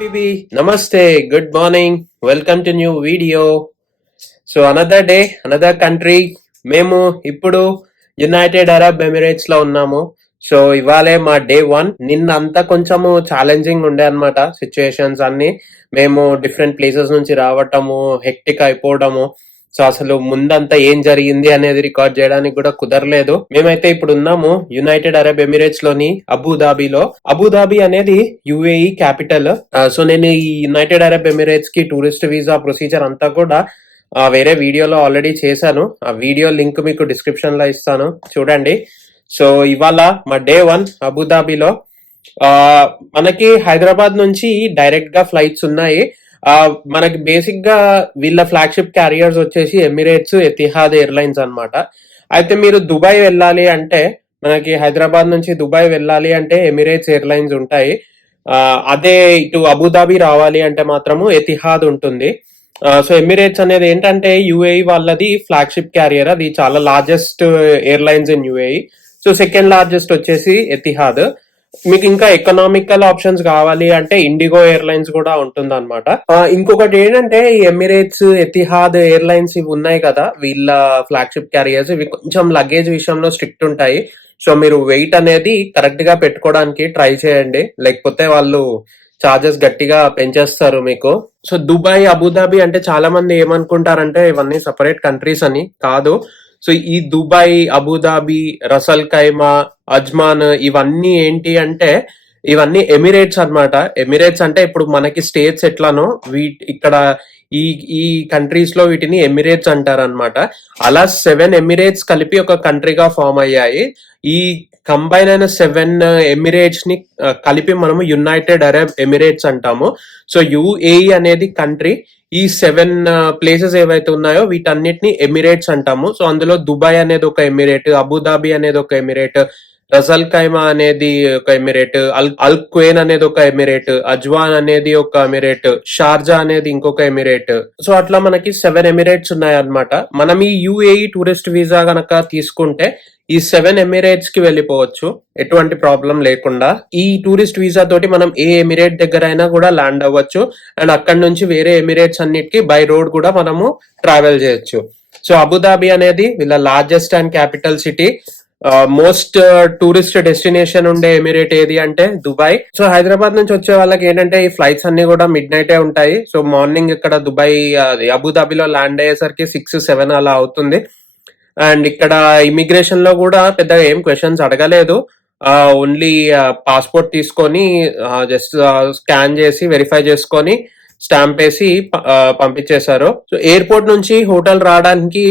HBB, Namaste, good morning, welcome to new video. So another day, another country. మేము ఇప్పుడు United Arab Emirates లో ఉన్నాము. So ఇవాళే మా డే 1. నిన్నంతా కొంచెము ఛాలెంజింగ్ ఉండే అనమాట సిచ్యుయేషన్స్ అన్ని. మేము డిఫరెంట్ ప్లేసెస్ నుంచి రావటము, హెక్టిక్ అయిపోవడము. సో అసలు ముందంతా ఏం జరిగింది అనేది రికార్డ్ చేయడానికి కూడా కుదరలేదు. మేమైతే ఇప్పుడు ఉన్నాము యునైటెడ్ అరబ్ ఎమిరేట్స్ లోని అబుదాబిలో. అబుదాబి అనేది యుఏఈ క్యాపిటల్. సో నేను ఈ యునైటెడ్ అరబ్ ఎమిరేట్స్ కి టూరిస్ట్ వీసా ప్రొసీజర్ అంతా కూడా వేరే వీడియోలో ఆల్రెడీ చేశాను. ఆ వీడియో లింక్ మీకు డిస్క్రిప్షన్ లో ఇస్తాను, చూడండి. సో ఇవాళ మా డే 1 అబుదాబిలో. మనకి హైదరాబాద్ నుంచి డైరెక్ట్ గా ఫ్లైట్స్ ఉన్నాయి. మనకి బేసిక్ గా వీళ్ళ ఫ్లాగ్షిప్ క్యారియర్స్ వచ్చేసి ఎమిరేట్స్, ఎతిహాద్ ఎయిర్లైన్స్ అన్నమాట. అయితే మీరు దుబాయ్ వెళ్ళాలి అంటే, మనకి హైదరాబాద్ నుంచి దుబాయ్ వెళ్ళాలి అంటే ఎమిరేట్స్ ఎయిర్లైన్స్ ఉంటాయి. అదే ఇటు అబుదాబి రావాలి అంటే మాత్రము ఎతిహాద్ ఉంటుంది. సో ఎమిరేట్స్ అనేది ఏంటంటే యుఏఈ వాళ్ళది ఫ్లాగ్షిప్ క్యారియర్. అది చాలా largest airlines in UAE. So second largest వచ్చేసి ఎతిహాద్. మీకు ఇంకా ఎకనామికల్ ఆప్షన్స్ కావాలి అంటే ఇండిగో ఎయిర్లైన్స్ కూడా ఉంటుంది అనమాట. ఇంకొకటి ఏంటంటే ఈ ఎమిరేట్స్, ఎతిహాద్ ఎయిర్లైన్స్ ఇవి ఉన్నాయి కదా, వీళ్ళ ఫ్లాగ్షిప్ క్యారియర్స్, ఇవి కొంచెం లగేజ్ విషయంలో స్ట్రిక్ట్ ఉంటాయి. సో మీరు వెయిట్ అనేది కరెక్ట్ గా పెట్టుకోవడానికి ట్రై చేయండి, లేకపోతే వాళ్ళు చార్జెస్ గట్టిగా పెంచేస్తారు మీకు. సో దుబాయ్, అబుదాబి అంటే చాలా మంది ఏమనుకుంటారంటే ఇవన్నీ సపరేట్ కంట్రీస్ అని. కాదు. సో ఈ దుబాయ్, అబుదాబి, రసల్ ఖైమా, అజ్మాన్ ఇవన్నీ ఏంటి అంటే ఇవన్నీ ఎమిరేట్స్ అన్నమాట. ఎమిరేట్స్ అంటే ఇప్పుడు మనకి స్టేట్స్ ఎట్లానో ఇక్కడ ఈ ఈ కంట్రీస్ లో వీటిని ఎమిరేట్స్ అంటారు అనమాట. అలా 7 ఎమిరేట్స్ కలిపి ఒక కంట్రీగా ఫామ్ అయ్యాయి. ఈ కంబైన్ అయిన 7 ఎమిరేట్స్ ని కలిపి మనము యునైటెడ్ అరబ్ ఎమిరేట్స్ అంటాము. సో యుఏఈ అనేది కంట్రీ. ఈ 7 ప్లేసెస్ ఏవైతే ఉన్నాయో వీటన్నిటిని ఎమిరేట్స్ అంటాము. సో అందులో దుబాయ్ అనేది ఒక ఎమిరేట్, అబుదాబి అనేది ఒక ఎమిరేట్, రసల్ ఖైమా అనేది ఒక ఎమిరేట్, అల్ క్వేన్ అనేది ఒక ఎమిరేట్, అజ్వాన్ అనేది ఒక ఎమిరేట్, షార్జా అనేది ఇంకొక ఎమిరేట్. సో అట్లా మనకి 7 ఎమిరేట్స్ ఉన్నాయన్నమాట. మనం ఈ యుఏఈ టూరిస్ట్ వీసా గనక తీసుకుంటే ఈ 7 ఎమిరేట్స్ కి వెళ్ళిపోవచ్చు ఎటువంటి ప్రాబ్లం లేకుండా. ఈ టూరిస్ట్ వీసా తోటి మనం ఏ ఎమిరేట్ దగ్గర అయినా కూడా ల్యాండ్ అవ్వచ్చు. అండ్ అక్కడ నుంచి వేరే ఎమిరేట్స్ అన్నిటికి బై రోడ్ కూడా మనము ట్రావెల్ చేయొచ్చు. సో అబుదాబి అనేది వీళ్ళ largest and capital city. Most tourist destination ఉండే ఎమిరేట్ ఏది అంటే దుబాయ్. సో హైదరాబాద్ నుంచి వచ్చే వాళ్ళకి ఏంటంటే ఈ ఫ్లైట్స్ అన్ని కూడా మిడ్ నైటే ఉంటాయి. సో మార్నింగ్ ఇక్కడ దుబాయ్ అబుదాబిలో ల్యాండ్ అయ్యేసరికి 6-7 అలా అవుతుంది. అండ్ ఇక్కడ ఇమిగ్రేషన్ లో కూడా పెద్దగా ఏం క్వశ్చన్స్ అడగలేదు. ఓన్లీ పాస్పోర్ట్ తీసుకొని జస్ట్ స్కాన్ చేసి వెరిఫై చేసుకొని స్టాంప్ వేసి పంపించేశారు. సో ఎయిర్పోర్ట్ నుంచి హోటల్ రావడానికి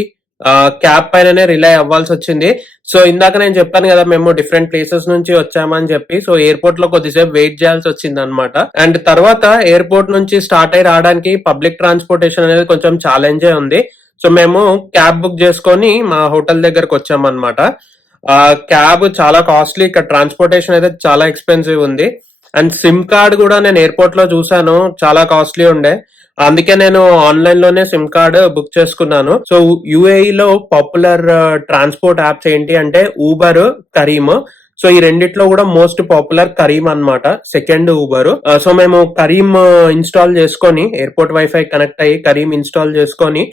క్యాబ్ పైననే రిలై అవ్వాల్సి వచ్చింది. సో ఇందాక నేను చెప్పాను కదా మేము డిఫరెంట్ ప్లేసెస్ నుంచి వచ్చామని చెప్పి. సో ఎయిర్పోర్ట్ లో కొద్దిసేపు వెయిట్ చేయాల్సి వచ్చింది అనమాట. అండ్ తర్వాత ఎయిర్పోర్ట్ నుంచి స్టార్ట్ అయి రావడానికి పబ్లిక్ ట్రాన్స్పోర్టేషన్ అనేది కొంచెం ఛాలెంజే ఉంది. సో మేము క్యాబ్ బుక్ చేసుకొని మా హోటల్ దగ్గరకు వచ్చామన్నమాట. క్యాబ్ చాలా కాస్ట్లీ, ఇక్కడ ట్రాన్స్పోర్టేషన్ అయితే చాలా ఎక్స్పెన్సివ్ ఉంది. అండ్ సిమ్ కార్డ్ కూడా నేను ఎయిర్పోర్ట్ లో చూసాను, చాలా కాస్ట్లీ ఉండే. అందుకే నేను ఆన్లైన్ లోనే సిమ్ కార్డ్ బుక్ చేసుకున్నాను. సో యుఏఈ లో పాపులర్ ట్రాన్స్పోర్ట్ యాప్స్ ఏంటి అంటే ఊబర్, కరీమ్. సో ఈ రెండిట్లో కూడా మోస్ట్ పాపులర్ కరీమ్ అన్నమాట, సెకండ్ ఊబర్. సో మేము కరీమ్ ఇన్స్టాల్ చేసుకొని ఎయిర్పోర్ట్ వైఫై కనెక్ట్ అయ్యి కరీమ్ ఇన్స్టాల్ చేసుకొని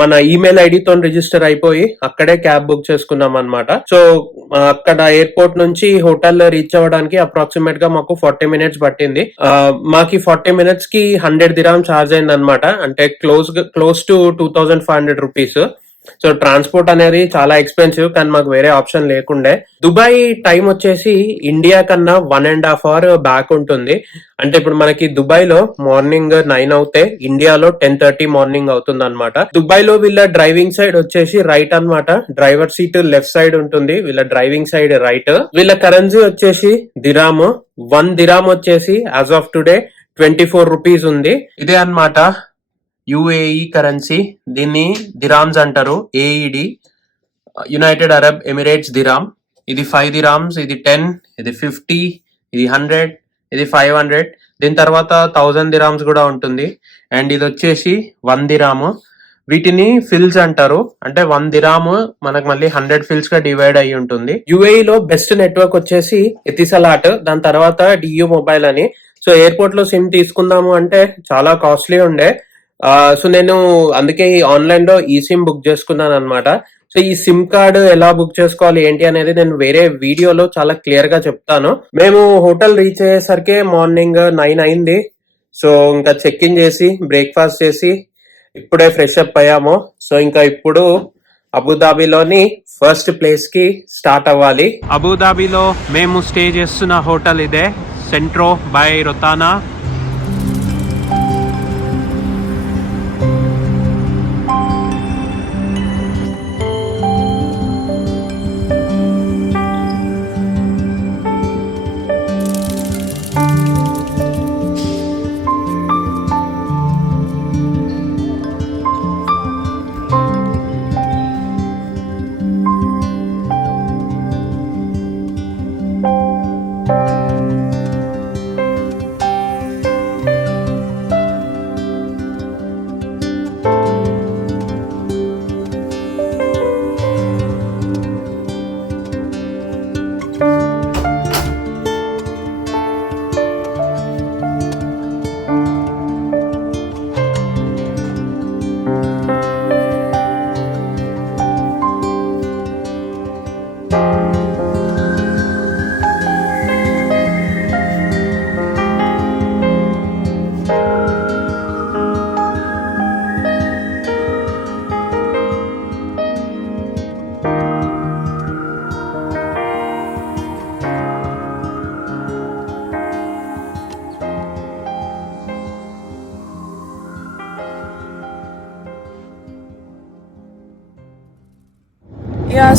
మన ఈమెయిల్ ఐడితో రిజిస్టర్ అయిపోయి అక్కడే క్యాబ్ బుక్ చేసుకున్నాం అనమాట. సో అక్కడ ఎయిర్పోర్ట్ నుంచి హోటల్ రీచ్ అవ్వడానికి అప్రాక్సిమేట్ గా మాకు 40 మినిట్స్ పట్టింది. మాకి 40 మినిట్స్ కి 100 దిరామ్ ఛార్జ్ అయింది అనమాట. అంటే close to 2500 rupees. So transport అనేది చాలా ఎక్స్పెన్సివ్, కానీ మాకు వేరే ఆప్షన్ లేకుండే. దుబాయ్ టైం వచ్చేసి ఇండియా కన్నా 1.5 అవర్ బ్యాక్ ఉంటుంది. అంటే ఇప్పుడు మనకి దుబాయ్ లో మార్నింగ్ 9 అవుతే ఇండియాలో 10:30 మార్నింగ్ అవుతుంది అనమాట. దుబాయ్ లో వీళ్ళ డ్రైవింగ్ సైడ్ వచ్చేసి రైట్ అన్నమాట. డ్రైవర్ సీట్ లెఫ్ట్ సైడ్ ఉంటుంది, వీళ్ళ డ్రైవింగ్ సైడ్ రైట్. వీళ్ళ కరెన్సీ వచ్చేసి దిరామ్. 1 దిరామ్ వచ్చేసి యాజ్ ఆఫ్ టుడే 24 రూపీస్ ఉంది. ఇదే అన్నమాట యుఏఈ కరెన్సీ. దీన్ని దిరామ్స్ అంటారు, ఏఈడి, యునైటెడ్ అరబ్ ఎమిరేట్స్ దిరామ్. ఇది 5 దిరామ్స్, ఇది 10, ఇది 50, ఇది 100, ఇది 500. దీని తర్వాత 1000 దిరామ్స్ కూడా ఉంటుంది. అండ్ ఇది వచ్చేసి 1 దిరాము. వీటిని ఫిల్స్ అంటారు. అంటే 1 దిరాము మనకు మళ్ళీ 100 ఫిల్స్ గా డివైడ్ అయ్యి ఉంటుంది. యుఏఈ లో బెస్ట్ నెట్వర్క్ వచ్చేసి ఎతిసలాట్, దాని తర్వాత డియూ మొబైల్ అని. సో ఎయిర్పోర్ట్ లో సిమ్ తీసుకుందాము అంటే చాలా కాస్ట్లీ ఉండే. సో నేను అందుకే ఆన్లైన్ లో ఈ సిమ్ బుక్ చేసుకున్నాను అనమాట. సో ఈ సిమ్ కార్డ్ ఎలా బుక్ చేసుకోవాలి ఏంటి అనేది నేను వేరే వీడియోలో చాలా క్లియర్ గా చెప్తాను. మేము హోటల్ రీచ్ అయ్యేసరికి మార్నింగ్ 9 అయింది. సో ఇంకా చెక్ ఇన్ చేసి బ్రేక్ఫాస్ట్ చేసి ఇప్పుడే ఫ్రెష్ అప్ అయ్యాము. సో ఇంకా ఇప్పుడు అబుదాబిలోని ఫస్ట్ ప్లేస్ కి స్టార్ట్ అవ్వాలి. అబుదాబిలో మేము స్టే చేస్తున్న హోటల్ ఇదే, సెంట్రో బై రొతానా.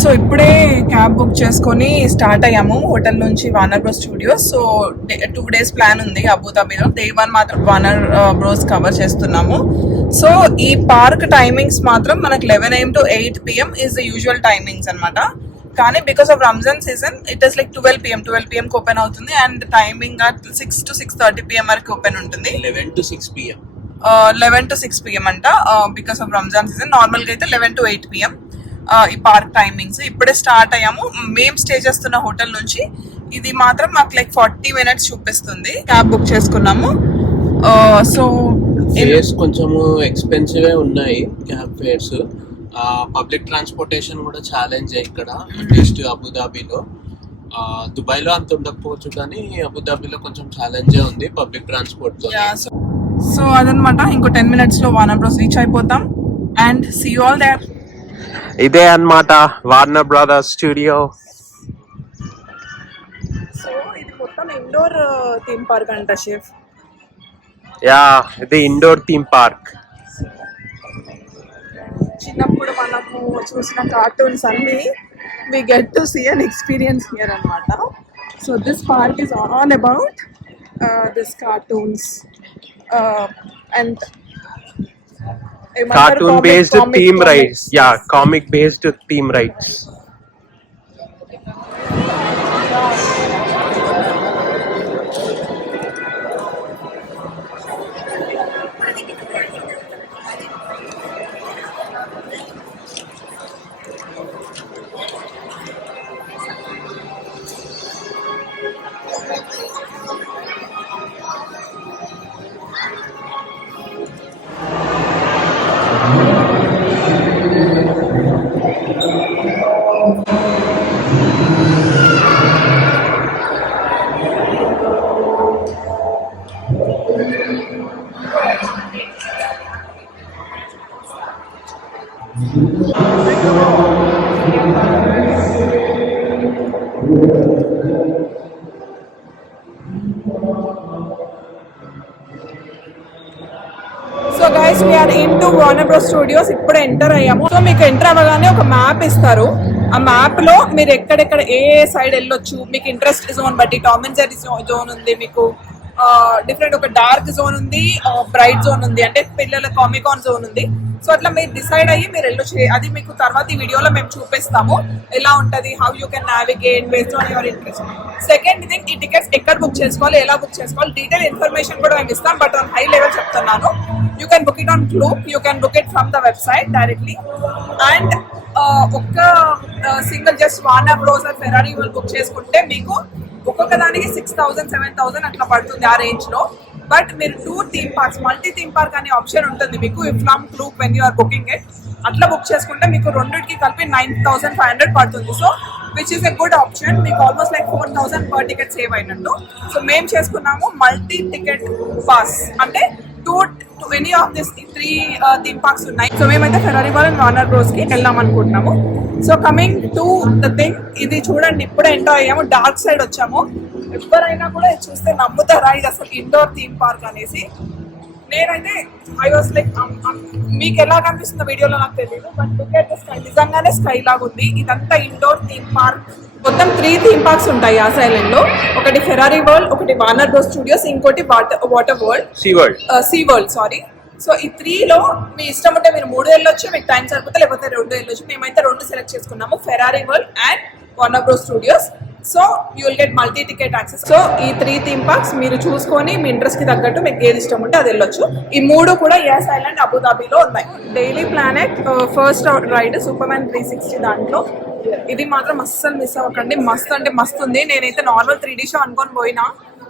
సో ఇప్పుడే క్యాబ్ బుక్ చేసుకొని స్టార్ట్ అయ్యాము హోటల్ నుంచి Warner Bros studios. So 2 days plan ఉంది అబుదాబిలో. Day 1 మాత్రం వార్నర్ బ్రోస్ కవర్ చేస్తున్నాము. సో ఈ పార్క్ టైమింగ్స్ మాత్రం మనకు 11 AM to 8 PM is the usual timings అనమాట. కానీ because of Ramzan season it is like 12 PM కి ఓపెన్ అవుతుంది. అండ్ టైమింగ్ 6 to 6:30 PM వరకు ఓపెన్ ఉంటుంది. 11 to 6 PM 11 to 6 PM అంట. Because of Ramzan season normal గా అయితే 11 to 8 PM ఈ పార్క్ టైమింగ్స్. ఇప్పుడే స్టార్ట్ అయ్యాము. మేము స్టే చేస్తున్న హోటల్ నుంచి ఇది మాత్రం మాకు లైక్ 40 minutes చూపిస్తుంది. క్యాబ్ బుక్ చేసుకున్నాము. సో ఫేర్స్ కొంచెము ఎక్స్పెన్సివ్ ఉన్నాయి క్యాబ్ ఫేర్స్. పబ్లిక్ ట్రాన్స్పోర్టేషన్ కూడా ఛాలెంజ్ ఇక్కడ, అట్లీస్ట్ అబుదాబిలో. దుబాయ్ లో అంత ఉండకపోవచ్చు కానీ అబుదాబిలో కొంచెం ఛాలెంజే ఉంది పబ్లిక్ ట్రాన్స్పోర్ట్. సో అదనమాట. ఇంకో 10 minutes లో వార్నర్ బ్రోస్ రీచ్ అయిపోతాం. And see you all there. ఇదే అన్నమాట వార్నర్ బ్రదర్స్ స్టూడియో. సో ఇది మొత్తం ఇండోర్ థీమ్ పార్క్ అంట షెఫ్. యా, ఇది ఇండోర్ థీమ్ పార్క్. చిన్నప్పుడు మనము చూసిన కార్టూన్స్ అన్ని we get to see an experience here అనమాట. So this park is all about this cartoons and cartoon based theme rides. Yeah, comic based theme rides. So guys we're in to Warner Bros studios. ఇప్పుడు enter అయ్యాము. సో మీకు enter అవ్వగానే ఒక map ఇస్తారు. ఆ map లో మీరు ఎక్కడెక్కడ ఏ సైడ్ వెళ్ళొచ్చు, మీకు ఇంట్రెస్ట్ జోన్ బట్టి. టామ్ అండ్ జెర్రీ జోన్ ఉంది, మీకు డిఫరెంట్ ఒక డార్క్ జోన్ ఉంది, బ్రైట్ జోన్ ఉంది, అంటే పిల్లల కామికాన్ జోన్ ఉంది. సో అట్లా మీరు డిసైడ్ అయ్యి మీరు వెళ్ళొచ్చు. అది మీకు తర్వాత ఈ వీడియోలో మేము చూపిస్తాము ఎలా ఉంటుంది, how you can navigate based on your interest. Second thing, ఈ టికెట్స్ ఎక్కడ బుక్ చేసుకోవాలి, ఎలా బుక్ చేసుకోవాలి, డీటెయిల్ ఇన్ఫర్మేషన్ కూడా మేము ఇస్తాం. బట్ ఆన్ హై లెవెల్ చెప్తున్నాను. You can book it on Klook, you can book it from the website directly. And ఒక్క single just Warner Bros or Ferrari book చేసుకుంటే మీకు ఒక్కొక్క దానికి 6,000 7,000 అట్లా పడుతుంది ఆ రేంజ్ లో. బట్ మీరు 2 theme parks, multi theme park అనే ఆప్షన్ ఉంటుంది మీకు from group when you are booking it. అట్లా బుక్ చేసుకుంటే మీకు రెండింటికి కలిపి 9,500 పడుతుంది. So which is a good option. మీకు almost like 4,000 per ticket save అయినట్టు. సో మేము చేసుకున్నాము మల్టీ టికెట్ పాస్, అంటే to any of this 3 theme parks ఉన్నాయి. సో మేమైతే Ferrari world and Warner Bros కి వెళ్దాం అనుకుంటున్నాము. So coming to the thing, ఇది చూడండి ఇప్పుడే ఎంటర్ అయ్యాము, డార్క్ సైడ్ వచ్చాము. ఎవరైనా కూడా ఇది చూస్తే నమ్ముతారా ఇది అసలు ఇండోర్ థీమ్ పార్క్ అనేసి? నేనైతే ఐ వాస్ లైక్, మీకు ఎలా కనిపిస్తుందో వీడియోలో నాకు తెలియదు, but look at the sky, నిజంగానే స్కై లాగా ఉంది. ఇదంతా ఇండోర్ థీమ్ పార్క్. మొత్తం 3 థీమ్ పార్క్స్ ఉంటాయి ఆ ఐలాండ్ లో. ఒకటి ఫెరారీ వరల్డ్, ఒకటి వార్నర్ బ్రోస్ స్టూడియోస్, ఇంకోటి water world, sea world sorry. So ఈ 3లో మీ ఇష్టం ఉంటే మీరు 3 వెళ్ళొచ్చు, మీకు టైం సరిపోతే, లేకపోతే 2 వెళ్ళొచ్చు. మేమైతే 2 సెలెక్ట్ చేసుకున్నాము, Ferrari world and Warner Bros studios. So you will get multi ticket access. So ఈ 3 థీమ్ పార్క్స్ మీరు చూసుకొని మీ ఇంట్రెస్ట్ కి తగ్గట్టు మీకు ఏది ఇష్టం ఉంటే అది వెళ్ళొచ్చు. ఈ 3 కూడా యాస్ ఐలాండ్ అబుదాబిలో ఉన్నాయి. Daily planet first ride superman 360 దాంట్లో. ఇది మాత్రం అస్సలు మిస్ అవ్వకండి, మస్తు అంటే మస్తు ఉంది. నేనైతే నార్మల్ 3D షో అనుకొని పోయినా,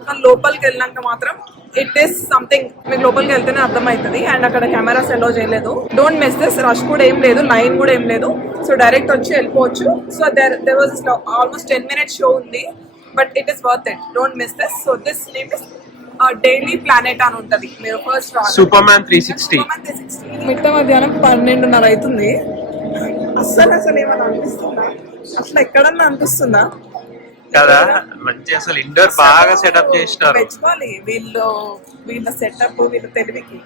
కానీ లోపలికి వెళ్ళాక మాత్రం ఇట్ ఈస్ సంథింగ్. మీకు లోపలికి వెళ్తేనే అర్థమవుతుంది. అండ్ అక్కడ కెమెరాస్ ఎలో చేయలేదు. Don't miss this. రష్ కూడా ఏం లేదు, లైన్ కూడా ఏం లేదు. సో డైరెక్ట్ వచ్చి వెళ్ళిపోవచ్చు. So there was almost 10 minutes show ఉంది, but it is worth it. Don't miss this. So this name is Daily Planet అని ఉంటుంది. మీరు ఫస్ట్ సూపర్మ్యాన్ 360. మిట్ట మధ్యాహ్నం 12:30 అవుతుంది. అసలు ఏమన్నా అనిపిస్తుందా? అసలు ఎక్కడన్నా అనిపిస్తుందా కదా? మంచి అసలు ఇండోర్ బాగా సెటప్ చేసినారు. మెచ్చుకోవాలి వీళ్ళ సెటప్, వీళ్ళ తెలివికి.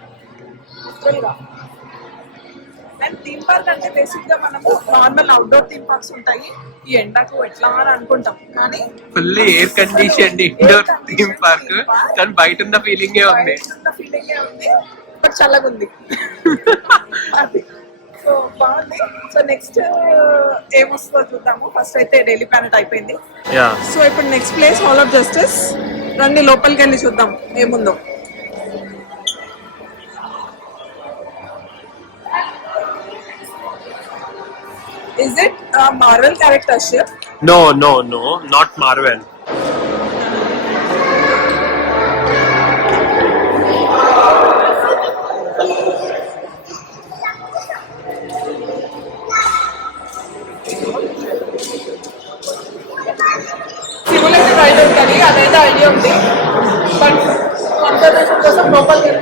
అండ్ థీమ్ పార్క్ అంటే బేసిక్ గా మనము నార్మల్ అవుట్డోర్ థీమ్ పార్క్స్ ఉంటాయి, ఈ ఎండకు ఎట్లా అని అనుకుంటాం, కానీ full air condition indoor theme park. కానీ బయట ఉన్న ఫీలింగే ఉంది, బట్ చల్లగా ఉంది. సో బాగుంది. సో నెక్స్ట్ ఏమొస్తుందో చూద్దాము. ఫస్ట్ అయితే డైలీ ప్లానెట్ అయిపోయింది. సో ఇప్పుడు next place hall of justice. రండి లోపలికి వెళ్ళి చూద్దాం ఏముందో. Is it a Marvel character ship? No, not Marvel. Simulator ride ఉంటుంది, అదైతే ఐడియా ఉంది. బట్ కన్సర్వేషన్ కోసం లోపలికి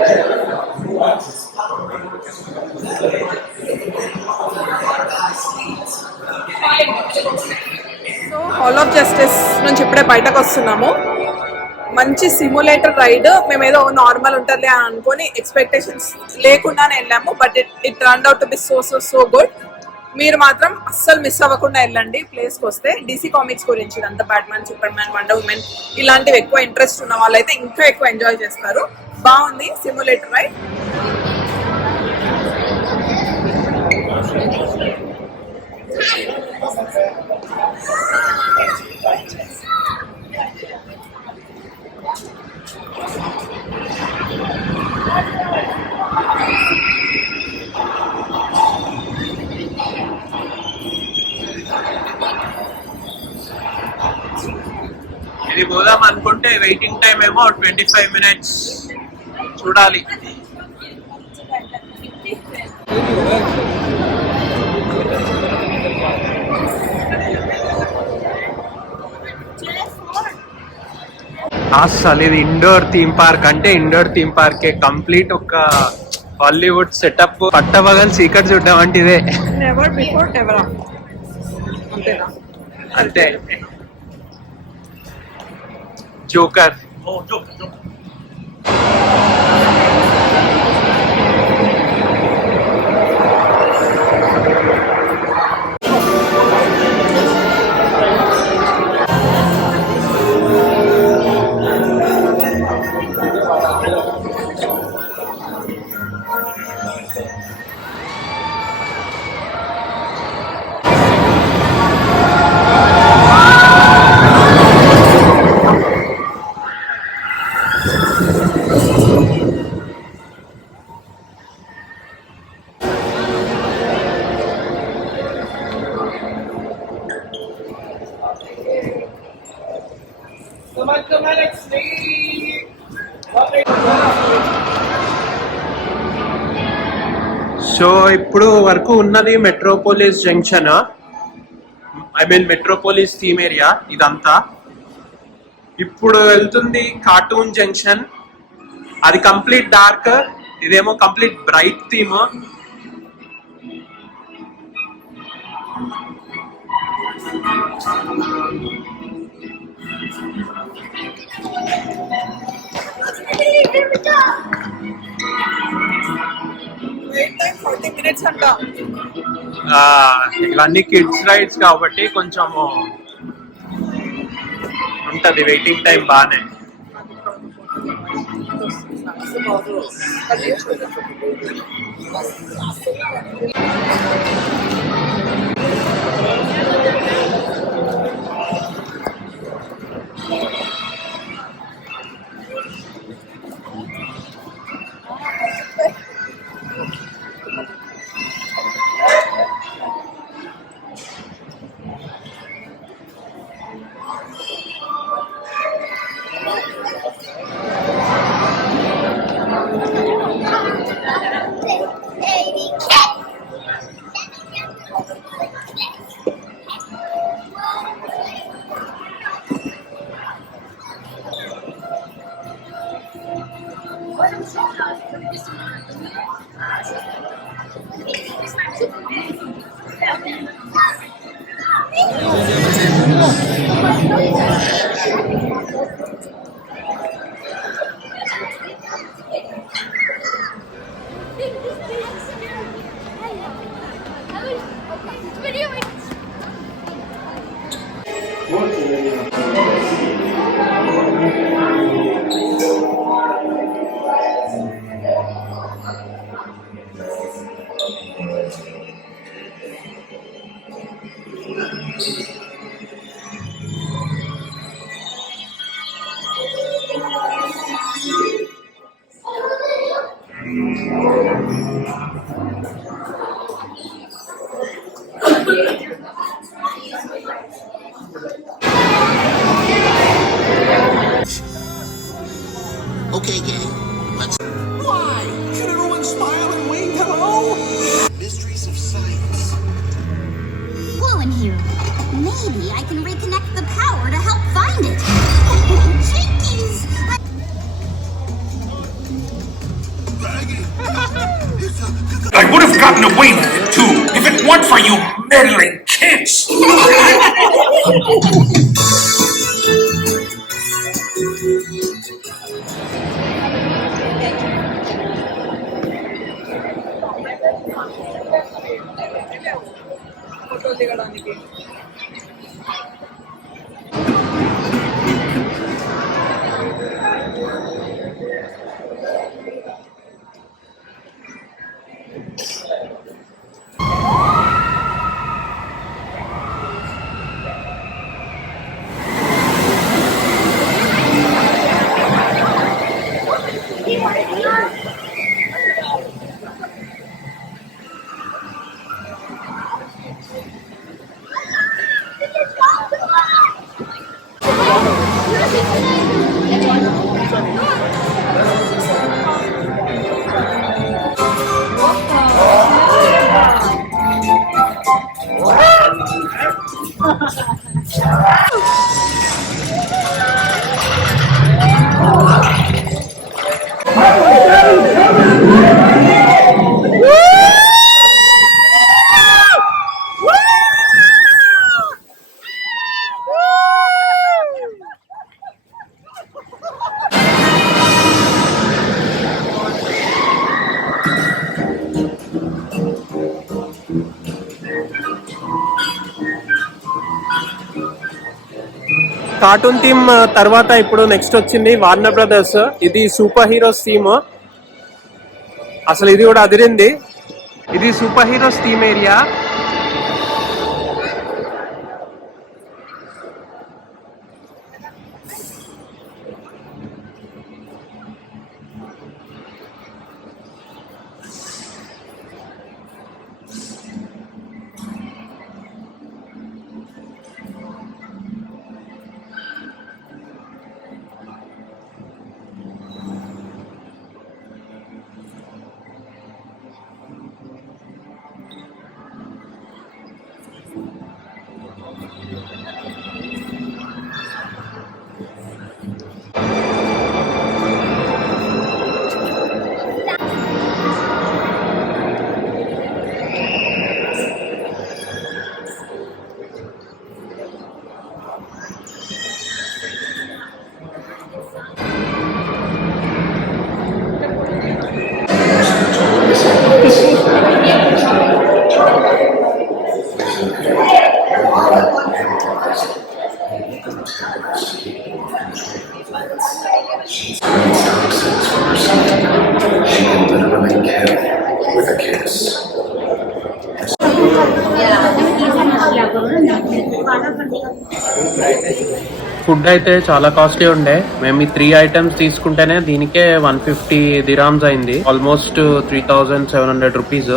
సో హాల్ ఆఫ్ జస్టిస్ నుంచి ఇప్పుడే బయటకు వస్తున్నాము. మంచి సిమ్యులేటర్ రైడ్. మేము ఏదో నార్మల్ ఉంటుంది అని అనుకొని ఎక్స్పెక్టేషన్స్ లేకుండానే వెళ్ళాము, but it turn out to be so good. మీరు మాత్రం అస్సలు మిస్ అవ్వకుండా వెళ్ళండి ప్లేస్కి వస్తే. DC కామిక్స్ గురించి ఇదంతా, బ్యాట్మ్యాన్, సూపర్మ్యాన్, వండర్ ఉమెన్ ఇలాంటివి ఎక్కువ ఇంట్రెస్ట్ ఉన్న వాళ్ళైతే ఇంకా ఎక్కువ ఎంజాయ్ చేస్తారు. బాగుంది సిమ్యులేటర్ రైడ్. ఇది పోదాం అనుకుంటే వెయిటింగ్ టైం ఏమో 25 minutes. చూడాలి. అసలు ఇది ఇండోర్ థీమ్ పార్క్ అంటే ఇండోర్ థీమ్ పార్కే. కంప్లీట్ ఒక హాలీవుడ్ సెటప్. పట్టపగలు సీక్రెట్ చూడడం అంటే ఇదే. నెవర్ బిఫోర్ నెవర్ అంతేనా? అంతే. జోకర్. సో ఇప్పుడు వరకు ఉన్నది Metropolis junction, I mean Metropolis theme area ఇదంతా. ఇప్పుడు వెళ్తుంది కార్టూన్ జంక్షన్, అది కంప్లీట్ డార్క్, ఇదేమో complete bright theme. Wait time 40 minutes అంట. ఇవన్నీ కిడ్స్ రైడ్స్ కాబట్టి కొంచెం ఉంటది వెయిటింగ్ టైం బానే. Okay, gang. Let's. Why? Should everyone smile and wave hello? Mysteries of science. Blue in here. Maybe I can reconnect the power to help find it. Jinkies! I would have gotten away with it too if it weren't for you meddling kids. ఫోటోలు దిగడానికి. Cartoon theme తర్వాత ఇప్పుడు next వచ్చింది Warner brothers. ఇది super heroes theme. అసలు ఇది కూడా అదిరింది. ఇది super heroes theme area. Food అయితే చాలా కాస్ట్లీ ఉండే. మేము ఈ 3 ఐటమ్స్ తీసుకుంటేనే దీనికే 150 dirhams అయింది, almost 3700 rupees.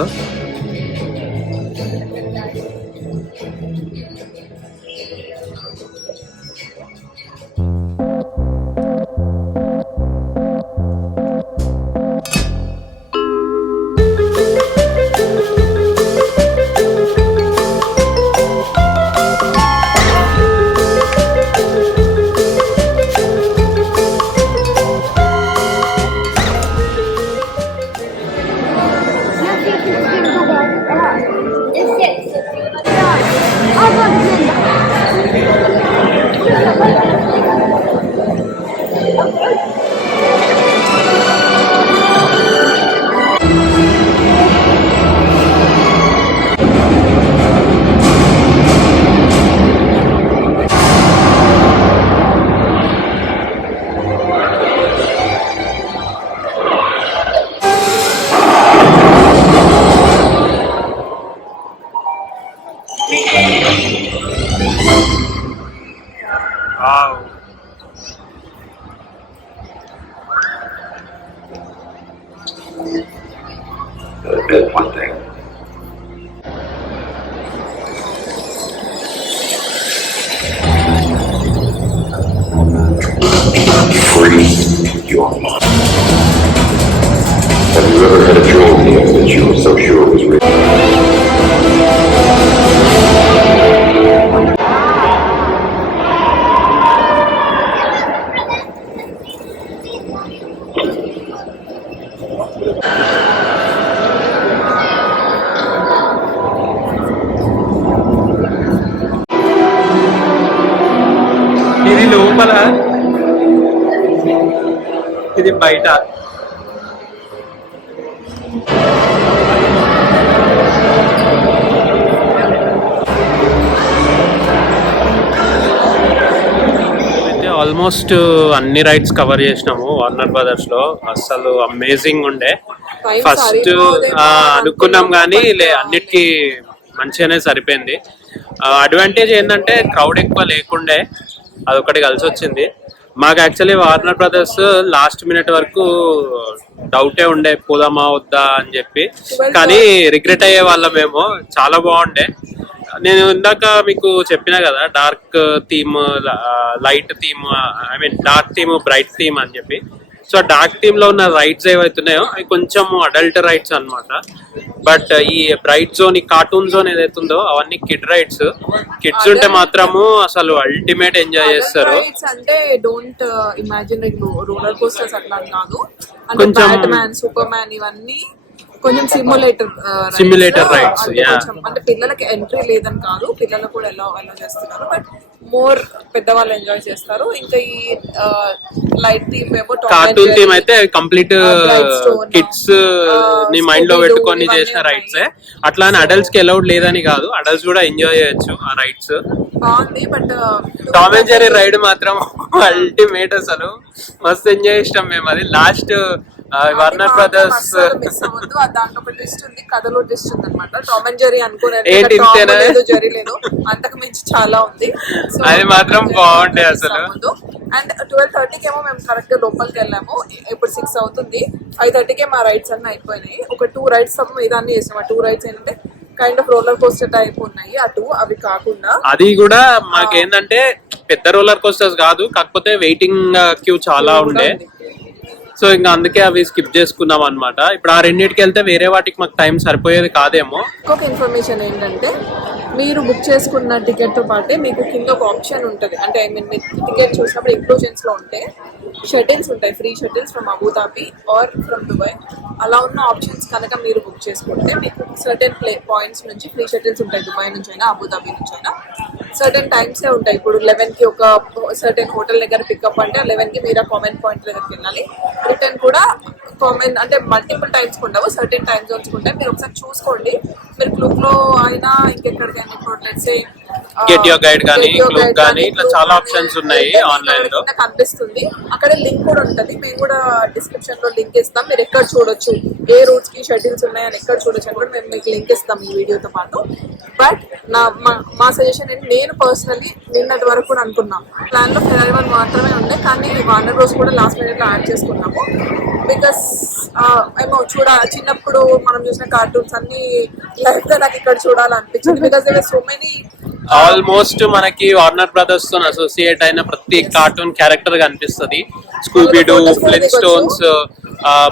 Admit one thing. Free your mind. Have you ever had a dream that you were so sure was real? ఇది లోపల, ఇది బయట. అయితే ఆల్మోస్ట్ అన్ని రైడ్స్ కవర్ చేసినాము వార్నర్ బ్రదర్స్ లో. అసలు అమేజింగ్ ఉండే. ఫస్ట్ అనుకున్నాం కానీ అన్నిటికీ మంచిగానే సరిపోయింది. అడ్వాంటేజ్ ఏంటంటే క్రౌడ్ ఎక్కువ లేకుండే, అదొకటి కలిసి వచ్చింది మాకు. Actually Warner brothers last minute వరకు డౌటే ఉండే పోదామా వద్దా అని చెప్పి, కానీ రిగ్రెట్ అయ్యే వాళ్ళమేమో. చాలా బాగుండే. నేను ఇందాక మీకు చెప్పినా కదా, dark theme, light theme, I mean dark theme, bright theme అని చెప్పి. సో డార్క్ థీమ్ లో ఉన్న రైడ్స్ ఏవైతున్నాయో అవి కొంచెం అడల్ట్ రైడ్స్ అన్నమాట. బట్ ఈ బ్రైట్ జోన్, ఈ కార్టూన్ జోన్ ఏదైతుందో అవన్నీ కిడ్ రైడ్స్. కిడ్స్ ఉంటే మాత్రము అసలు అల్టిమేట్ ఎంజాయ్ చేస్తారు. అంటే don't imagine like roller coasters అట్లా కాదు, కొంచెం బ్యాట్‌మ్యాన్, సూపర్ మ్యాన్ ఇవన్నీ కొంచెం సిమ్యులేటర్ రైడ్స్. అంటే పిల్లలకి ఎంట్రీ లేదని కాదు, పిల్లలు కూడా ఎలా చేస్తున్నారు, బట్ మోర్ పెద్దవాళ్ళు ఎంజాయ్ చేస్తారు. ఇంకా ఈ లైట్ థీమ్ ఏమో కార్టూన్ థీమ్ అయితే కంప్లీట్ కిడ్స్ ని మైండ్ లో పెట్టుకొని చేసిన రైడ్స్. అట్లా అని అడల్ట్స్ కి అలౌడ్ లేదని కాదు, అడల్ట్స్ కూడా ఎంజాయ్ చేయొచ్చు ఆ రైడ్స్. బాగుంది. But Tom and Jerry ride మాత్రం అల్టిమేట్. అసలు మస్తు ఎంజాయ్ చేసినాం మేము. అది లాస్ట్ వార్నర్ బ్రదర్స్ దాంట్లో ఒక ట్విస్ట్ ఉంది, కథలో ట్విస్ట్ ఉంది అనమాట. టామ్ అండ్ జెర్రీ అనుకునే జెర్రీ లేదు, అంతకు మించి చాలా ఉంది. అది మాత్రం బాగుండే అసలు. అండ్ 12:30కి ఏమో మేము కరెక్ట్ లోపలికి వెళ్ళాము. ఇప్పుడు 6 అవుతుంది. 5:30కే మా రైడ్స్ అన్నీ అయిపోయినాయి. ఒక 2 రైడ్స్ ఇదాన్ని చేసాం. ఆ 2 రైడ్స్ ఏంటంటే kind of roller coaster type ఉన్నాయి. అవి కాకుండా అది కూడా మాకేందంటే పెద్ద రోలర్ కోస్టర్స్ కాదు, కాకపోతే వెయిటింగ్ క్యూ చాలా ఉండే. సో ఇంకా అందుకే అవి స్కిప్ చేసుకున్నాం అనమాట. ఇప్పుడు ఆ రెండింటికి వెళ్తే వేరే వాటికి మాకు టైం సరిపోయేది కాదేమో. ఇంకొక ఇన్ఫర్మేషన్ ఏంటంటే, మీరు బుక్ చేసుకున్న టికెట్ తో పాటే మీకు కింద ఒక ఆప్షన్ ఉంటుంది. అంటే ఐ మీన్ మీరు టికెట్ చూసినప్పుడు ఇంక్లూజన్స్ లో ఉంటే షటిల్స్ ఉంటాయి, free shuttles from Abu Dhabi or from Dubai. అలా ఉన్న ఆప్షన్స్ కనుక మీరు బుక్ చేసుకుంటే మీకు సర్టెన్ పాయింట్స్ నుంచి ఫ్రీ షటిల్స్ ఉంటాయి. దుబాయ్ నుంచి అయినా అబుదాబి నుంచి అయినా సర్టెన్ టైమ్సే ఉంటాయి. ఇప్పుడు 11కి ఒక సర్టెన్ హోటల్ దగ్గర పికప్ అంటే 11కి మీరు ఆ కామన్ పాయింట్ దగ్గరికి వెళ్ళాలి. రిటర్న్ కూడా కామన్ అంటే మల్టిపుల్ టైమ్స్ ఉండవు, సర్టెన్ టైమ్ జోన్స్ ఉంటాయి. మీరు ఒకసారి చూసుకోండి. మీరు క్లూక్ లో అయినా ఇంకెక్కడికైనా ఇప్పుడు let's say Get Your Guide గానీ, Klook గానీ, ఇట్లా చాలా options ఉన్నాయి online లో. కనిపిస్తుంది. అక్కడ లింక్ కూడా ఉంటది, మేము కూడా డిస్క్రిప్షన్ లో లింక్ ఇస్తాం. మీరు ఎక్కడ చూడొచ్చు, ఏ రూట్స్ కి షెడ్యూల్స్ ఉన్నాయని ఎక్కడ చూడొచ్చు అని కూడా మేము మీకు లింక్ ఇస్తాం ఈ వీడియోతో పాటు. బట్ మా సజెషన్ ఏంటి, నేను పర్సనలీ నిన్నటి వరకు కూడా అనుకున్నాం ప్లాన్ లో ఫెరారీ వన్ మాత్రమే ఉండే, కానీ వార్నర్ బ్రోస్ కూడా లాస్ట్ మినిట్ లో యాడ్ చేసుకున్నాము. బికాస్ ఏమో చిన్నప్పుడు మనం చూసిన కార్టూన్స్ అన్ని లైఫ్ గా నాకు ఇక్కడ చూడాలనిపించింది. Because there so many almost మనకి వార్నర్ బ్రదర్స్ తో అసోసియేట్ అయిన ప్రతి కార్టూన్ క్యారెక్టర్ కనిపిస్తుంది. Scooby Doo, Flintstones,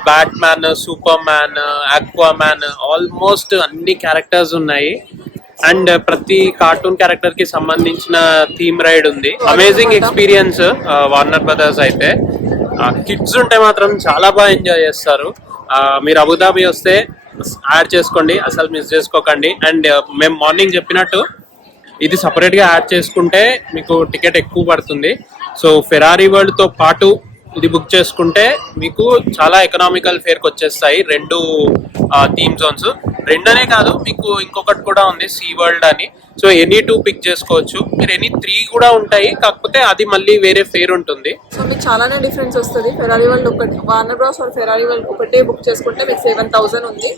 Batman, Superman, Aquaman, almost అన్ని క్యారెక్టర్స్ ఉన్నాయి. అండ్ ప్రతి కార్టూన్ క్యారెక్టర్ కి సంబంధించిన థీమ్ రైడ్ ఉంది. అమేజింగ్ ఎక్స్పీరియన్స్ వార్నర్ బ్రదర్స్ అయితే. కిడ్స్ ఉంటే మాత్రం చాలా బాగా ఎంజాయ్ చేస్తారు. మీరు అబుదాబి వస్తే యాడ్ చేసుకోండి, అసలు మిస్ చేసుకోకండి. అండ్ మేము మార్నింగ్ చెప్పినట్టు ఇది సపరేట్ గా యాడ్ చేసుకుంటే మీకు టికెట్ ఎక్కువ పడుతుంది. సో ఫెరారీ వరల్డ్ తో పాటు ఇది బుక్ చేసుకుంటే మీకు చాలా ఎకనామికల్ ఫేర్ కి వచ్చేస్తాయి రెండు థీమ్ జోన్స్. రెండనే కాదు, మీకు ఇంకొకటి కూడా ఉంది సీ వరల్డ్ అని. సో ఎనీ 2 పిక్ చేసుకోవచ్చు. మీరు ఎనీ 3 కూడా ఉంటాయి, కాకపోతే అది మళ్ళీ వేరే ఫేర్ ఉంటుంది. సో మీకు చాలానే డిఫరెన్స్ వస్తుంది. ఫెరారీ వరల్డ్ ఒకటి, Warner Bros or Ferrari world ఒకటే బుక్ చేసుకుంటే మీకు 7,000 ఉంది.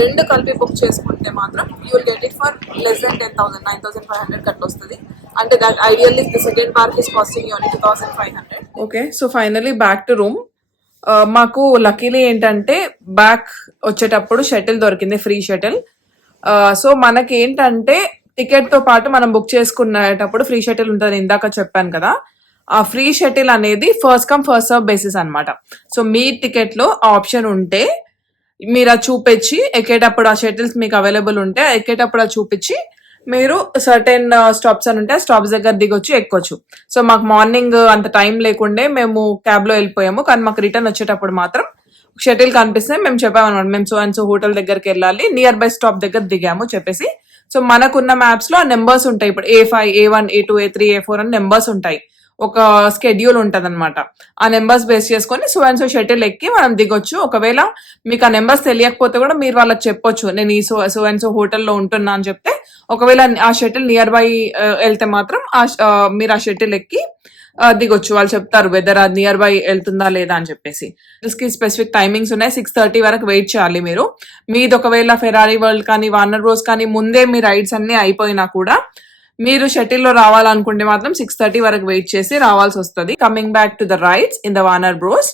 రెండు కలిపి బుక్ చేసుకుంటే మాత్రం you will get it for less then 10,000, 9,500 cut వస్తుంది. అంటే that ideally the second park is costing you only 2,500. Okay, so finally back to room. మాకు లక్కీలీ ఏంటంటే బ్యాక్ వచ్చేటప్పుడు షటిల్ దొరికింది, ఫ్రీ షటిల్. సో మనకి ఏంటంటే టికెట్ తో పాటు మనం బుక్ చేసుకునేటప్పుడు ఫ్రీ షటిల్ ఉంటుంది, ఇందాక చెప్పాను కదా. ఆ ఫ్రీ షటిల్ అనేది first come first serve basis అన్నమాట. సో మీ టికెట్ లో ఆప్షన్ ఉంటే మీరు అది చూపించి ఎక్కేటప్పుడు ఆ షటిల్స్ మీకు అవైలబుల్ ఉంటే ఎక్కేటప్పుడు అది చూపించి మీరు సర్టెన్ స్టాప్స్ అని ఉంటే స్టాప్స్ దగ్గర దిగొచ్చు, ఎక్కొచ్చు. సో మాకు మార్నింగ్ అంత టైం లేకుండే మేము క్యాబ్ లో వెళ్ళిపోయాము, కానీ మాకు రిటర్న్ వచ్చేటప్పుడు మాత్రం షటిల్ కనిపిస్తే మేము చెప్పామన్నమాట, మేము సో అండ్ సో హోటల్ దగ్గరికి వెళ్ళాలి, నియర్ బై స్టాప్ దగ్గర దిగాము చెప్పేసి. సో మనకున్న మ్యాప్స్ లో ఆ నెంబర్స్ ఉంటాయి. ఇప్పుడు A5, A1, A2, A3, A4 అని నెంబర్స్ ఉంటాయి. ఒక స్కెడ్యూల్ ఉంటది అనమాట. ఆ నెంబర్స్ బేస్ చేసుకొని సో అండ్ సో షటిల్ ఎక్కి మనం దిగొచ్చు. ఒకవేళ మీకు ఆ నెంబర్స్ తెలియకపోతే కూడా మీరు వాళ్ళకి చెప్పొచ్చు, నేను ఈ సో అండ్ సో హోటల్లో ఉంటున్నా అని చెప్తే, ఒకవేళ ఆ షటిల్ నియర్ బై వెళ్తే మాత్రం మీరు ఆ షటిల్ ఎక్కి దిగొచ్చు. వాళ్ళు చెప్తారు వెదర్ అది నియర్ బై వెళ్తుందా లేదా అని చెప్పేసి. కి స్పెసిఫిక్ టైమింగ్స్ ఉన్నాయి. 6:30 వరకు వెయిట్ చేయాలి మీరు. మీది ఒకవేళ ఫెరారీ వరల్డ్ కానీ వార్నర్ బ్రోస్ కానీ ముందే మీ రైడ్స్ అన్ని అయిపోయినా కూడా మీరు షటిల్ లో రావాలనుకుంటే మాత్రం 6:30 వరకు వెయిట్ చేసి రావాల్సి వస్తుంది. Coming back to the rides in the Warner bros.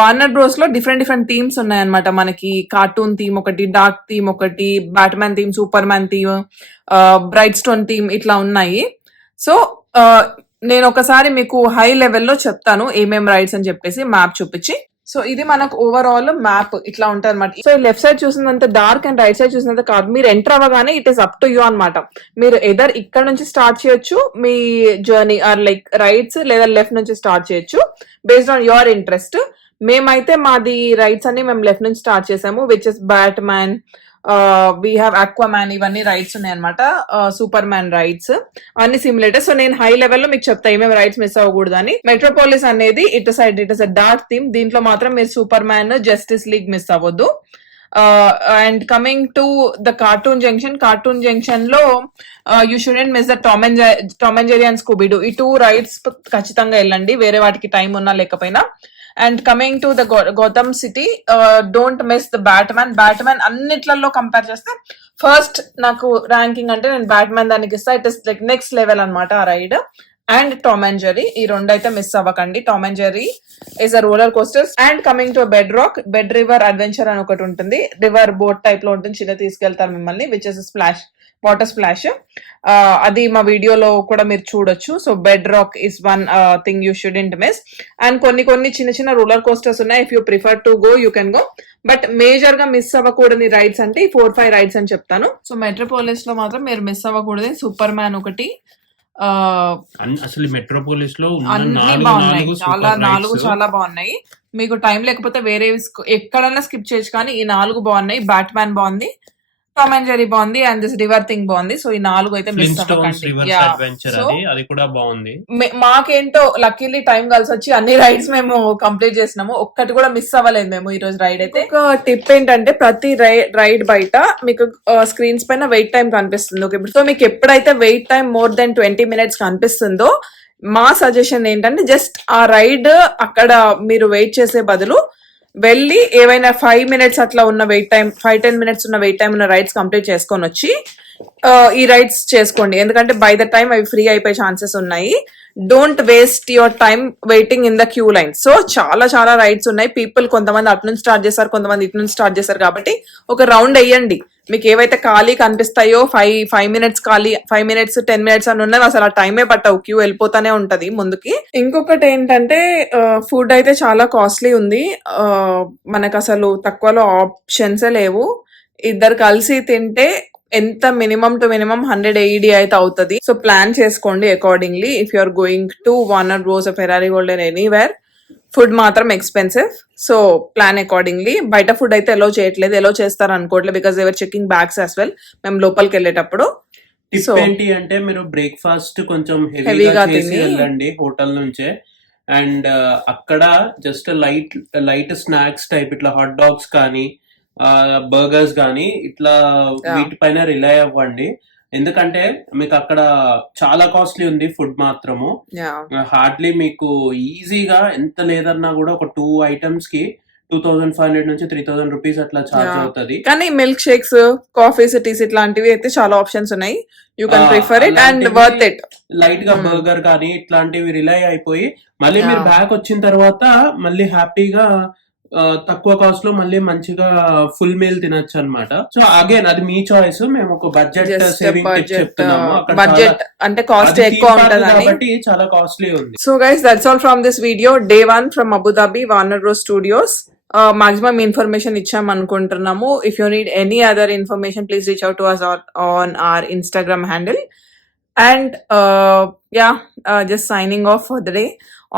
Warner bros లో డిఫరెంట్ థీమ్స్ ఉన్నాయన్నమాట. మనకి కార్టూన్ థీమ్ ఒకటి, డార్క్ థీమ్ ఒకటి, Batman theme, super man theme, bright stone theme, ఇట్లా ఉన్నాయి. సో నేను ఒకసారి మీకు హై లెవెల్లో చెప్తాను ఏమేం రైడ్స్ అని చెప్పేసి మ్యాప్ చూపించి. సో ఇది మనకు ఓవరాల్ మ్యాప్ ఇట్లా ఉంటుంది అనమాట. సో లెఫ్ట్ సైడ్ చూసినంత డార్క్ అండ్ రైట్ సైడ్ చూసినంత కాదు. మీరు ఎంటర్ అవ్వగానే it is up to you అనమాట. మీరు ఎదర్ ఇక్కడ నుంచి స్టార్ట్ చేయొచ్చు మీ జర్నీ, ఆర్ లైక్ రైట్స్ లేదా లెఫ్ట్ నుంచి స్టార్ట్ చేయొచ్చు బేస్డ్ ఆన్ యువర్ ఇంట్రెస్ట్. మేమైతే మాది రైడ్స్ అన్ని మేము లెఫ్ట్ నుంచి స్టార్ట్ చేసాము, which is bat man, we have aqua man, ఇవన్నీ రైడ్స్ ఉన్నాయి అనమాట. సూపర్ మ్యాన్ రైడ్స్ అన్ని సిమ్యులేటర్స్. సో నేను హై లెవెల్ లో మీకు చెప్తా ఏమేమి రైడ్స్ మిస్ అవ్వకూడదు అని. మెట్రోపోలిస్ అనేది it is a dark theme. దీంట్లో మాత్రం మీరు Superman, Justice League miss అవ్వద్దు. And coming to the Cartoon Junction లో you shouldn't miss the Tom and Jerry and Scooby Doo. ఈ 2 రైడ్స్ ఖచ్చితంగా వెళ్ళండి, వేరే వాటికి టైం ఉన్నా లేకపోయినా. And coming to the Gotham city, don't miss the Batman. అన్నిట్లలో కంపేర్ చేస్తే ఫస్ట్ నాకు ర్యాంకింగ్ అంటే నేను బ్యాట్మ్యాన్ దానికి ఇస్తా. It is like next level అనమాట ఆ రైడ్. అండ్ టామ్ అండ్ జెర్రీ, ఈ రెండు అయితే మిస్ అవ్వకండి. Tom and Jerry is a roller coasters. And coming to bed river adventure అని ఒకటి ఉంటుంది. రివర్ బోట్ టైప్ లో ఉంటుంది, చిన్న తీసుకెళ్తారు మిమ్మల్ని, విచ్ ఇస్ వాటర్ స్ప్లాష్. అది మా వీడియోలో కూడా మీరు చూడొచ్చు. So bed rock is one thing you shouldn't miss. And కొన్ని చిన్న రోలర్ కోస్టర్స్ ఉన్నాయి. If you prefer to go you can go, but major గా మిస్ అవ్వకూడని రైడ్స్ అంటే 4-5 రైడ్స్ అని చెప్తాను. సో మెట్రోపోలిస్ లో మాత్రం మీరు మిస్ అవ్వకూడదు సూపర్ మ్యాన్ ఒకటి. అసలు మెట్రోపోలిస్ లో అన్ని బాగున్నాయి, చాలా బాగున్నాయి. మీకు టైం లేకపోతే వేరే ఎక్కడన్నా స్కిప్ చేయొచ్చు, కానీ ఈ 4 బాగున్నాయి. బ్యాట్ మ్యాన్ బాగుంది, టామ్ అండ్ జెర్రీ బాగుంది అండ్ దిస్ రివర్ థింగ్ బాగుంది. సో ఈ 4 అయితే మిస్ ఫ్లిన్స్టోన్స్ అవ్వకండి. రివర్స్ అడ్వెంచర్ అది కూడా బాగుంది. మాకేంటో లక్కీలీ టైం కలిసి వచ్చి అన్ని రైడ్స్ మేము కంప్లీట్ చేసినాము. ఒక్కటి కూడా మిస్ అవ్వలేదు మేము ఈ రోజు రైడ్ అయితే. ఒక టిప్ ఏంటంటే ప్రతి రైడ్ బయట మీకు స్క్రీన్స్ పైన వెయిట్ టైం కనిపిస్తుంది. ఓకే, సో మీకు ఎప్పుడైతే wait time more then 20 minutes కనిపిస్తుందో మా సజెషన్ ఏంటంటే జస్ట్ ఆ రైడ్ అక్కడ మీరు వెయిట్ చేసే బదులు వెళ్ళి ఏవైనా 5 minutes అట్లా ఉన్న వెయిట్ టైం 5-10 minutes ఉన్న వెయిట్ టైం ఉన్న రైడ్స్ కంప్లీట్ చేసుకొని వచ్చి ఈ రైడ్స్ చేసుకోండి. ఎందుకంటే బై ద టైం అవి ఫ్రీ అయిపోయే ఛాన్సెస్ ఉన్నాయి. Don't waste your time waiting in the queue line. So చాలా రైడ్స్ ఉన్నాయి. పీపుల్ కొంతమంది అటు నుంచి స్టార్ట్ చేస్తారు, కొంతమంది ఇటు నుంచి స్టార్ట్ చేస్తారు. కాబట్టి ఒక రౌండ్ వేయండి. మీకు ఏవైతే ఖాళీ కనిపిస్తాయో 5 minutes ఖాళీ 5 minutes 10 minutes అని ఉన్నది అసలు ఆ టైమే పట్టవు, క్యూ వెళ్ళిపోతానే ఉంటది ముందుకి. ఇంకొకటి ఏంటంటే ఫుడ్ అయితే చాలా కాస్ట్లీ ఉంది. మనకు అసలు తక్కువలో ఆప్షన్సే లేవు. ఇద్దరు కలిసి తింటే ఎంత మినిమం టు మినిమం 100 AED అయితే అవుతుంది. సో ప్లాన్ చేసుకోండి accordingly. If you are going to Warner Bros, Ferrari world and anywhere, food మాత్రం ఎక్స్పెన్సివ్. So plan accordingly. బయట ఫుడ్ అయితే ఎలో చేయట్లేదు, ఎలో చేస్తారు అనుకోవట్లేదు because they're checking bags as well మేము లోపలికి వెళ్ళేటప్పుడు. టిప్ ఏంటి అంటే మీరు బ్రేక్ఫాస్ట్ కొంచెం హెవీగా చేసి వెళ్ళండి హోటల్ నుంచే. అండ్ అక్కడ జస్ట్ లైట్ స్నాక్స్ టైప్ ఇట్లా హాట్ డాగ్స్ కానీ బర్గర్స్ కానీ ఇట్లా వీటిపైన రిలై అవ్వండి. ఎందుకంటే మీకు అక్కడ చాలా కాస్ట్లీ ఉంది ఫుడ్ మాత్రము. హార్డ్లీ మీకు ఈజీగా ఎంత లేదన్నా కూడా ఒక 2 items కి 2500 నుంచి 3000 రూపీస్ అట్లా చార్జ్ అవుతుంది. కానీ మిల్క్ షేక్స్, కాఫీస్, టీస్ ఇట్లాంటివి అయితే చాలా ఆప్షన్స్ ఉన్నాయి. You can prefer it and worth it. Light గా బర్గర్ కానీ ఇట్లాంటివి రిలై అయిపోయి మళ్ళీ మీరు బ్యాక్ వచ్చిన తర్వాత మళ్ళీ హ్యాపీగా తక్కువ కాస్ట్ లో మళ్ళీ మంచిగా ఫుల్ మీల్ తినొచ్చు అన్నమాట. సో అగైన్ అది మీ చాయిస్. మేము ఒక బడ్జెట్ సేవింగ్ టిప్ చెప్తున్నాము. బడ్జెట్ అంటే కాస్ట్ ఎక్కువ ఉంటది కాబట్టి చాలా కాస్ట్లీ ఉంది. So guys that's all from this video. Day 1 from Abu Dhabi Warner Bros studios. Maximum information ఇచ్చాం అనుకుంటున్నాము. If you need any other information please reach out to us on our Instagram handle. And just signing off for the day.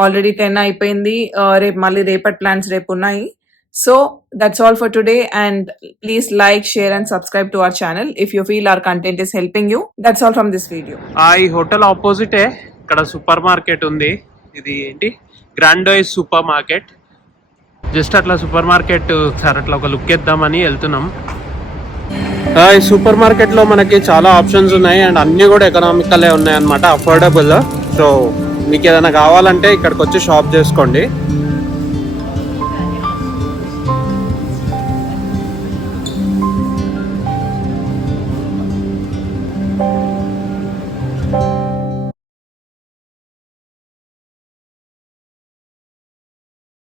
Already 10 అయిపోయింది. రేపు మళ్ళీ రేపటి plans రేపు ఉన్నాయి. So that's all for today and please like, share and subscribe to our channel if you feel our content is helping you. That's all from this video. ఈ hotel ఆపోజిటే ఇక్కడ super market ఉంది. ఇది ఏంటి గ్రాండోయిస్ super market. Just అట్లా super market ఒకసారి అట్లా ఒక look ఇద్దామని వెళ్తున్నాం. ఈ సూపర్ మార్కెట్ లో మనకి చాలా ఆప్షన్స్ ఉన్నాయి అండ్ అన్ని కూడా ఎకనామికల్ ఉన్నాయి అన్నమాట, అఫోర్డబుల్. సో మీకు ఏదైనా కావాలంటే ఇక్కడికి వచ్చి షాప్ చేసుకోండి.